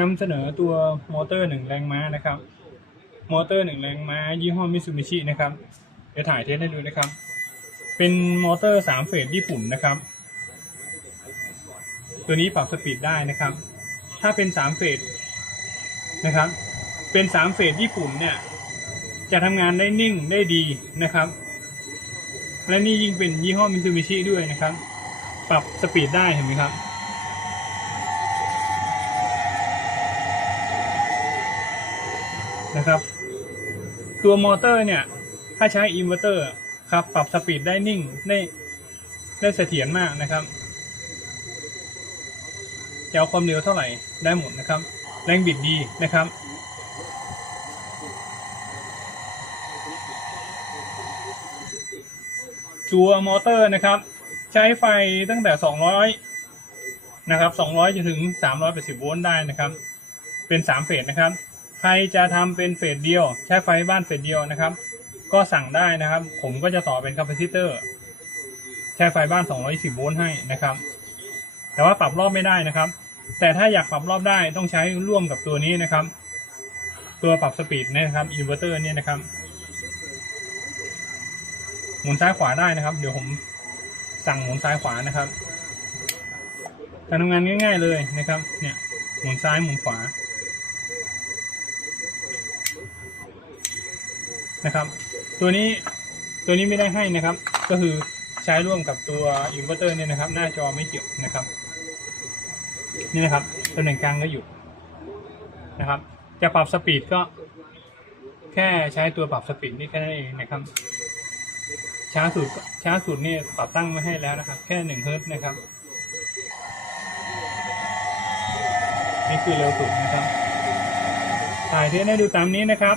นำเสนอตัวมอเตอร์หนึ่งแรงม้านะครับ มอเตอร์หนึ่งแรงม้า ยี่ห้อมิซูบิชินะครับเดี๋ยวถ่ายเทสให้ดูนะครับ เป็นมอเตอร์สามเฟสญี่ปุ่นนะครับ ตัวนี้ปรับสปีดได้นะครับ ถ้าเป็นสามเฟสนะครับ เป็นสามเฟสญี่ปุ่นเนี่ย จะทำงานได้นิ่งได้ดีนะครับ และนี่ยิ่งเป็นยี่ห้อมิซูบิชิด้วยนะครับ ปรับสปีดได้เห็นไหมครับ นะครับ ตัวมอเตอร์เนี่ย ถ้าใช้อินเวอร์เตอร์ครับ ปรับสปีดได้นิ่งได้ได้เสถียรมากนะครับจะเอาความเร็วเท่าไหร่ได้หมดนะครับ แรงบิดดีนะครับ ตัวมอเตอร์นะครับ ใช้ไฟตั้งแต่ 200 นะครับ 200จนถึง 380 โวลต์ได้นะครับ เป็น 3 เฟสนะครับ ใครจะทำเป็นเฟสเดียว ใช้ไฟบ้านเฟสเดียวนะครับ ก็สั่งได้นะครับ ผมก็จะต่อเป็นคาปาซิเตอร์ใช้ไฟบ้าน 210 โวลต์ให้นะครับ แต่ว่าปรับรอบไม่ได้นะครับ แต่ถ้าอยากปรับรอบได้ต้องใช้ร่วมกับตัวนี้นะครับ ตัวปรับสปีดเนยนะครับอินเวอร์เตอร์เนี่ยนะครับ หมุนซ้ายขวาได้นะครับ เดี๋ยวผมสั่งหมุนซ้ายขวานะครับการทำงานง่าย ๆเลยนะครับ เนี่ยหมุนซ้ายหมุนขวา นะครับ ตัวนี้ตัวนี้ไม่ได้ให้นะครับ ก็คือใช้ร่วมกับตัวอินเวอร์เตอร์เนี่ยนะครับ หน้าจอไม่เกี่ยวนะครับ นี่นะครับตำแหน่งกลางก็อยู่นะครับ จะปรับสปีดก็แค่ใช้ตัวปรับสปีดนี่แค่นั้นเองนะครับ ช้าสุดช้าสุดนี่ปรับตั้งไว้ให้แล้วนะครับ แค่หนึ่งเฮิร์ตนะครับนี่คือเร็วสุดนะครับถ่ายเทสให้ดูตามนี้นะครับ